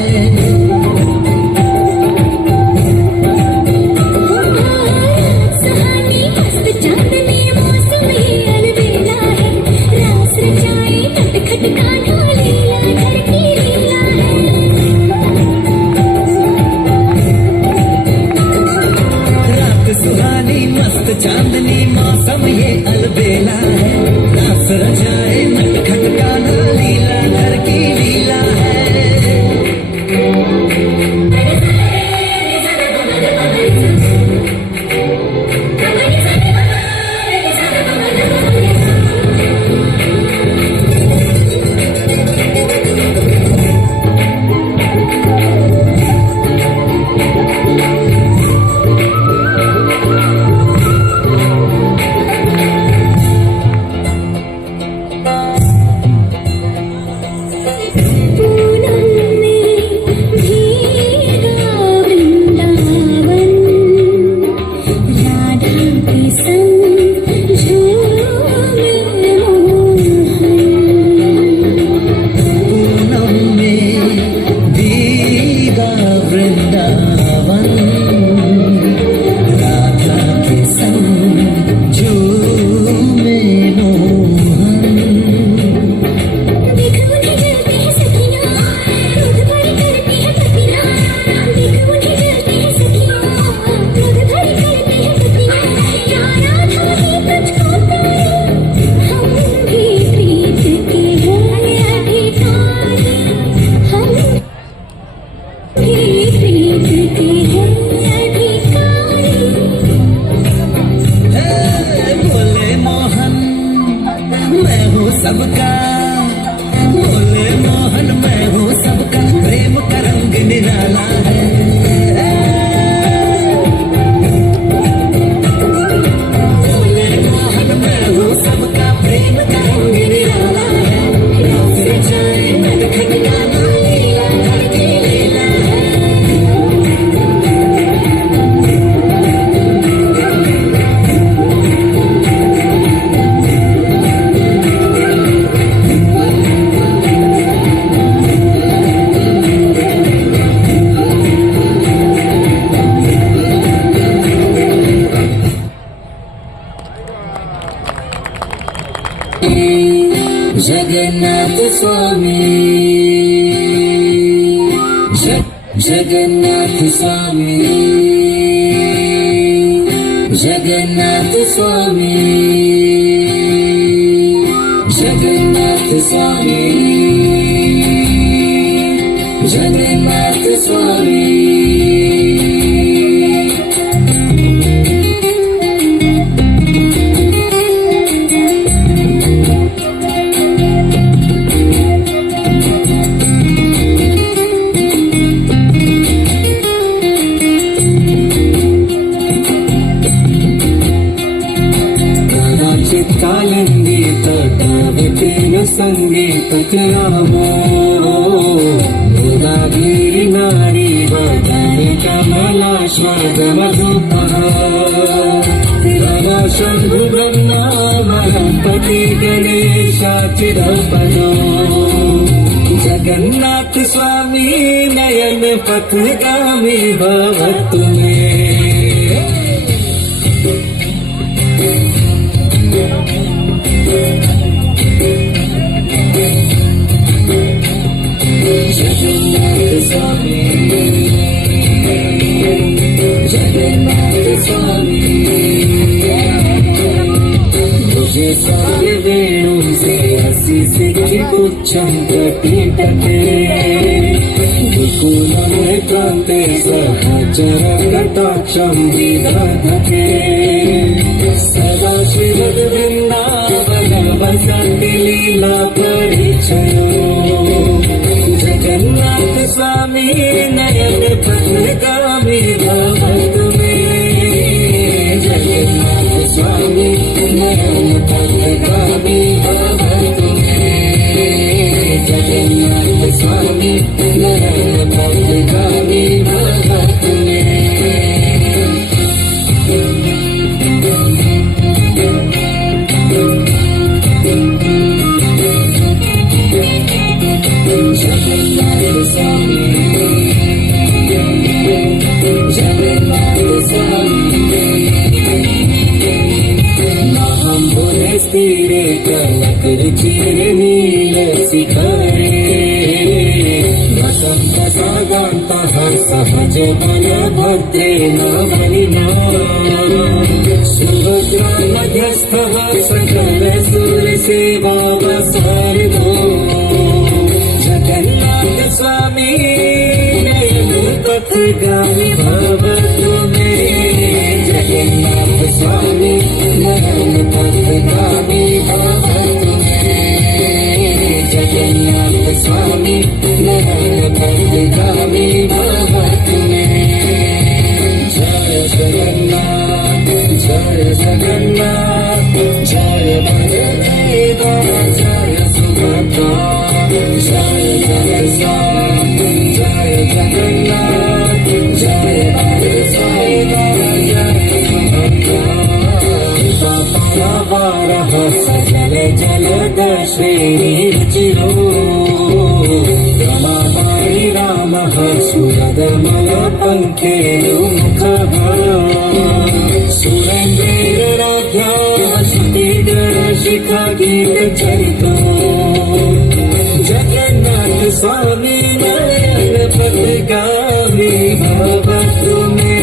जगन्नाथ स्वामी, जगन्नाथ स्वामी, जगन्नाथ स्वामी, जगन्नाथ स्वामी। चित्तानंदित तवतेन संगीत करावो, गोदागिरी नारी वदन कमलाश्वद मधुपर, तव शंभु ब्रह्मा महपति गणेशाचिरपदो, जगन्नाथ स्वामी नयन पथगामी भवतु मे। जगन्नाथ स्वामी, जगन्नाथ स्वामी, मुझे सारे वेणु से हसी सिखी पुच्छं कटितटे, दुकुलं कान्ते सहचर कटाक्षं विदधते, सदा श्रीमद्वृन्दावन वसति लीला परिचयो, जगन्नाथ स्वामी नयन पथगामी भवतु मे। जगन्नाथ स्वामी नयन पथगामी भवतु मे। जगन्नाथ स्वामी नयन पथगामी भवतु मे। जगन्नाथ स्वामी, जगन्नाथ स्वामी, नाहं भुरे स्थिरे कनकरुचिरे नील शिखरे, वसन्त सागान्तः सहज बलभद्रे नवनिना, सुभद्रा मध्यस्थः सकल सुरसेवा वसारिणो, जगन्नाथ स्वामी नयन पथगामी भवतु मे। जगन्नाथ स्वामी नयन पथगामी भवतु मे। जगन्नाथ स्वामी नयन पथगामी भवतु मे। जय जगन्नाथ, जय जगन्नाथ, जय बलदेव, जय सुभद्रा, जय जगन्नाथ, जय जगन्नाथ, जय बलदेव, जय सुभद्रा, पारावारः सजल जलद श्रेणिरुचिरो, रमाबाई रामः सुरदमल पङ्केरुमुखः, सुरेन्द्रेराध्या श्रुतिगणशिखा गीतचरितो, जगन्नाथ स्वामी नयन पथगामी भवतु मे।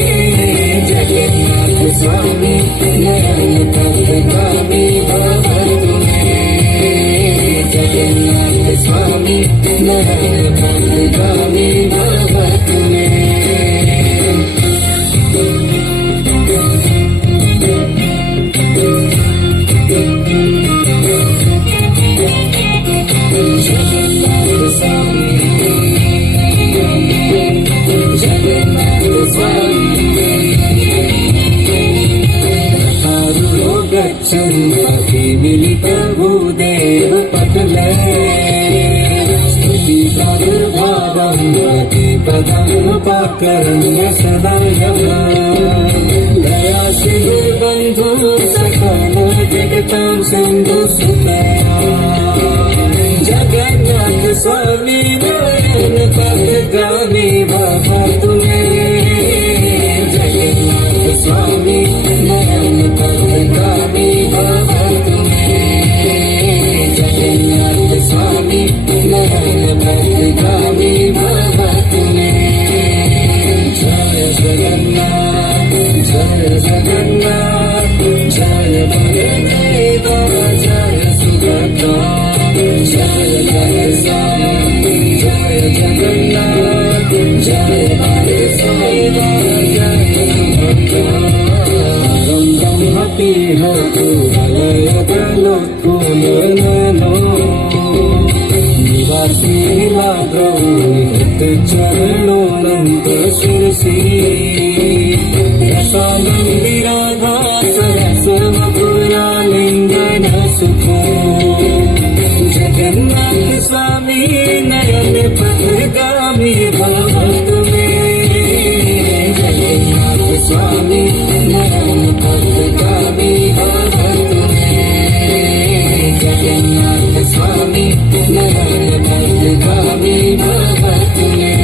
जगन्नाथ स्वामी नयन पथगामी भवतु मे। जगन्नाथ स्वामी नयन पथगामी भवतु मे। जगन्नाथ स्वामी, जगन्नाथ स्वामी, रथारूढो गच्छन् अभिमिलित भूदेव पटले, स्तुति प्रादुर्भावं प्रतिपदमुपाकर्ण्य सदा यः, दया सिन्धुर्बन्धु सकल जगतां सिन्धुसुतया, जगन्नाथ स्वामी नयन पथगामी भवतु मे। जगन्नाथ स्वामी नयन पथगामी भवतु मे। जगन्नाथ स्वामी नयन पथगामी भवतु मे। चरणोनंत शिरसी रसानंदिराधा सरस मधुरालिंगन सुखो जगन्नाथ स्वामी नयन पथगामी भवत में जगन्नाथ स्वामी नयन पथगामी भवत में जगन्नाथ स्वामी नयन पथगामी भवत में।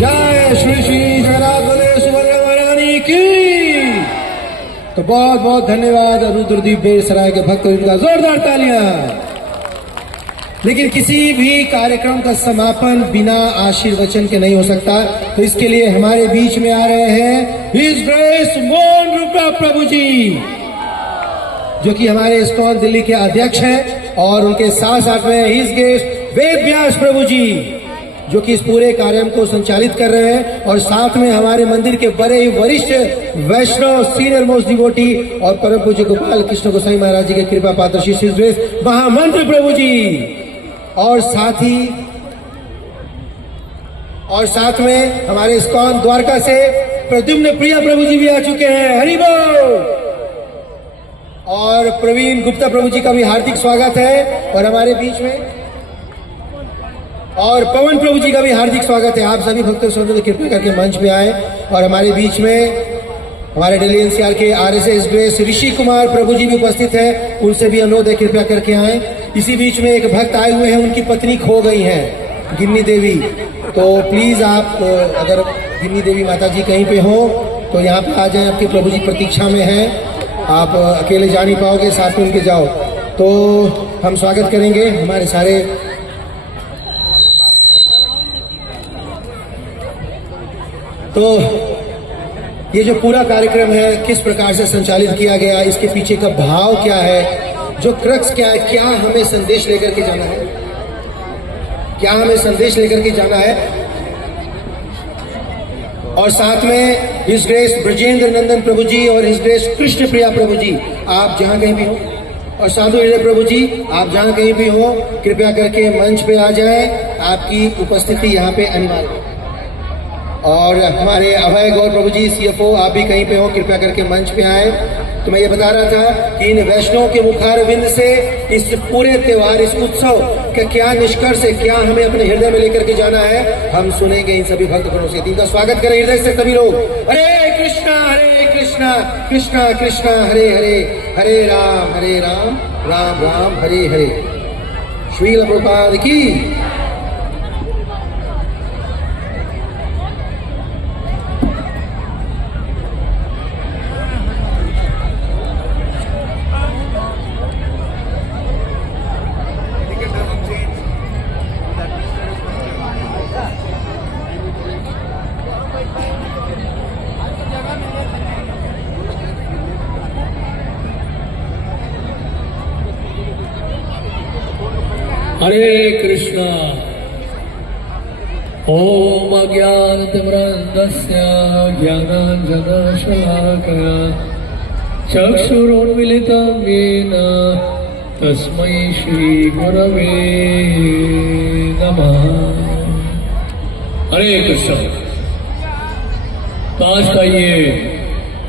जय श्री श्री जगन्नाथ बलदेव सुभद्रा महारानी की। तो बहुत बहुत धन्यवाद रुद्रदीप बेलसराय के भक्तों का जोरदार तालियां। लेकिन किसी भी कार्यक्रम का समापन बिना आशीर्वचन के नहीं हो सकता, तो इसके लिए हमारे बीच में आ रहे हैं हिज ग्रेस मोहन रूपा प्रभु जी, जो कि हमारे इस्कॉन दिल्ली के अध्यक्ष हैं, और उनके साथ साथ में हिज ग्रेस वेद व्यास प्रभु जी, जो कि इस पूरे कार्यक्रम को संचालित कर रहे हैं, और साथ में हमारे मंदिर के बड़े ही वरिष्ठ वैष्णव सीनियर मोस्ट डिवोटी और परम पूज्य गोपाल कृष्ण गोसाई महाराज जी के कृपा पात्र श्री हिज ग्रेस महामंत्र प्रभु जी, और साथ में हमारे इस्कॉन द्वारका से प्रद्युम्न प्रिया प्रभु जी भी आ चुके हैं, हरि बोल। और प्रवीण गुप्ता प्रभु जी का भी हार्दिक स्वागत है, और हमारे बीच में और पवन प्रभु जी का भी हार्दिक स्वागत है। आप सभी भक्तों से कृपया करके मंच पे आए, और हमारे बीच में हमारे दिल्ली एनसीआर के आरएसएस ग्रेस ऋषि कुमार प्रभु जी भी उपस्थित हैं, उनसे भी अनुरोध है कृपया करके आए। इसी बीच में एक भक्त आए हुए हैं, उनकी पत्नी खो गई हैं, गिन्नी देवी, तो प्लीज आप अगर गिन्नी देवी माता जी कहीं पे हो तो यहाँ पे आ जाए, आपके प्रभु जी प्रतीक्षा में हैं, आप अकेले जा नहीं पाओगे, साथ में उनके जाओ। तो हम स्वागत करेंगे हमारे सारे तो ये जो पूरा कार्यक्रम है किस प्रकार से संचालित किया गया, इसके पीछे का भाव क्या है, जो क्रक्स क्या है, क्या हमें संदेश लेकर के जाना है, क्या हमें संदेश लेकर के जाना है। और साथ में हिज ग्रेस ब्रजेंद्र नंदन प्रभु जी और हिज ग्रेस कृष्ण प्रिया प्रभु जी, आप जहां कहीं भी हो, और साधु हृदय प्रभु जी आप जहां कहीं भी हो, कृपया करके मंच पे आ जाए, आपकी उपस्थिति यहाँ पे अनिवार्य है। और हमारे अभय गौर प्रभु जी सीएफओ, आप भी कहीं पे हो, कृपया करके मंच पे आए। तो मैं ये बता रहा था कि इन वैष्णव के मुखारविंद से इस पूरे त्योहार, इस उत्सव का क्या निष्कर्ष है, क्या हमें अपने हृदय में लेकर के जाना है, हम सुनेंगे इन सभी भक्तगणों से। इनका स्वागत करें हृदय से सभी लोग। हरे कृष्णा कृष्णा कृष्णा हरे हरे, हरे राम राम राम हरे हरे। श्रील प्रभुपाद की। हरे कृष्णा। ओम अज्ञानतिमिरन्धस्य ज्ञानाञ्जनशलाकया चक्षुरुन्मीलितं येन तस्मै श्रीगुरवे नमः। हरे कृष्ण। तो आज का ये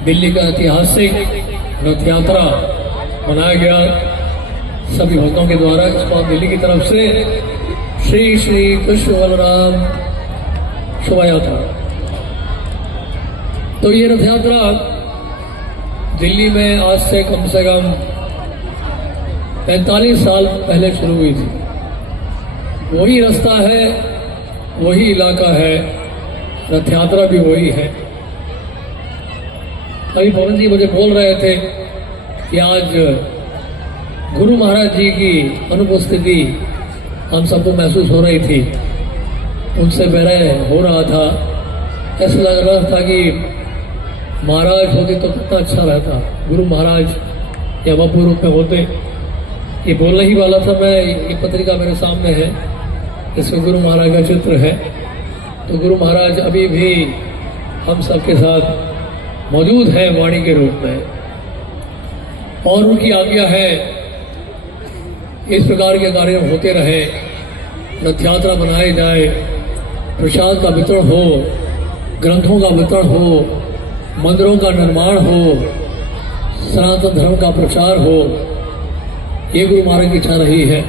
दिल्ली का ऐतिहासिक रथ यात्रा मनाया गया सभी भक्तों के द्वारा इस्कॉन दिल्ली की तरफ से श्री श्री कृष्ण बलराम शोभा यात्रा। तो ये रथ यात्रा दिल्ली में आज से कम 45 साल पहले शुरू हुई थी। वही रास्ता है, वही इलाका है, रथ यात्रा भी वही है। अभी पवन जी मुझे बोल रहे थे कि आज गुरु महाराज जी की अनुपस्थिति हम सबको महसूस हो रही थी, उनसे मेरा हो रहा था, ऐसा लग रहा था कि महाराज होते तो कितना अच्छा रहता, गुरु महाराज या वह रूप में होते। ये बोलने ही वाला था मैं। ये पत्रिका मेरे सामने है, इसमें गुरु महाराज का चित्र है। तो गुरु महाराज अभी भी हम सबके साथ मौजूद है वाणी के रूप में, और उनकी आज्ञा है इस प्रकार के कार्य होते रहे, रथ यात्रा बनाए जाए, प्रसाद का वितरण हो, ग्रंथों का वितरण हो, मंदिरों का निर्माण हो, सनातन धर्म का प्रचार हो। ये गुरु महाराज की इच्छा रही है।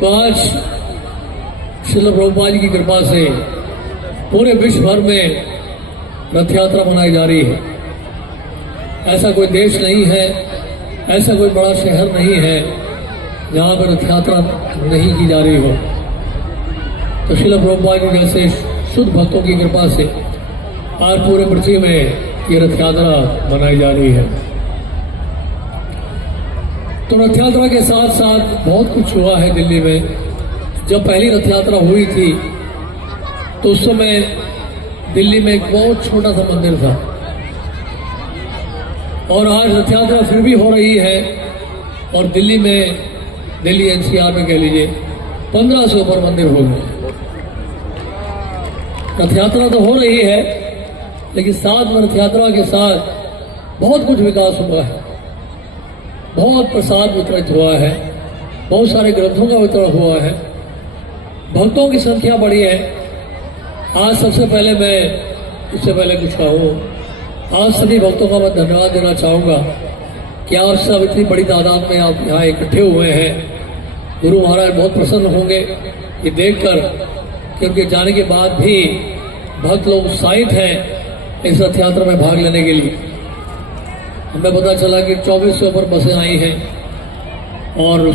तो आज श्रील प्रभुपाद जी की कृपा से पूरे विश्व भर में रथ यात्रा मनाई जा रही है। ऐसा कोई देश नहीं है, ऐसा कोई बड़ा शहर नहीं है जहां पर रथ यात्रा नहीं की जा रही हो। तो श्रील प्रभुपाद जी जैसे शुद्ध भक्तों की कृपा से आज पूरे पृथ्वी में ये रथ यात्रा मनाई जा रही है। तो रथ यात्रा के साथ साथ बहुत कुछ हुआ है दिल्ली में। जब पहली रथ यात्रा हुई थी तो उस समय दिल्ली में एक बहुत छोटा सा मंदिर था, और आज रथ यात्रा फिर भी हो रही है, और दिल्ली में, दिल्ली एनसीआर में कह लीजिए 15 से ऊपर मंदिर हो गए। रथ यात्रा तो हो रही है, लेकिन साथ में रथ यात्रा के साथ बहुत कुछ विकास हुआ है। बहुत प्रसाद वितरित हुआ है, बहुत सारे ग्रंथों का वितरण हुआ है, भक्तों की संख्या बढ़ी है। आज सबसे पहले मैं, इससे पहले कुछ कहूँ, आज सभी भक्तों का मैं धन्यवाद देना चाहूँगा कि आप सब इतनी बड़ी तादाद में आप यहाँ इकट्ठे हुए हैं। गुरु महाराज बहुत प्रसन्न होंगे ये देखकर कि उनके जाने के बाद भी भक्त लोग उत्साहित हैं इस रथ यात्रा में भाग लेने के लिए। हमें पता चला कि 24 से ऊपर बसें आई हैं, और उसके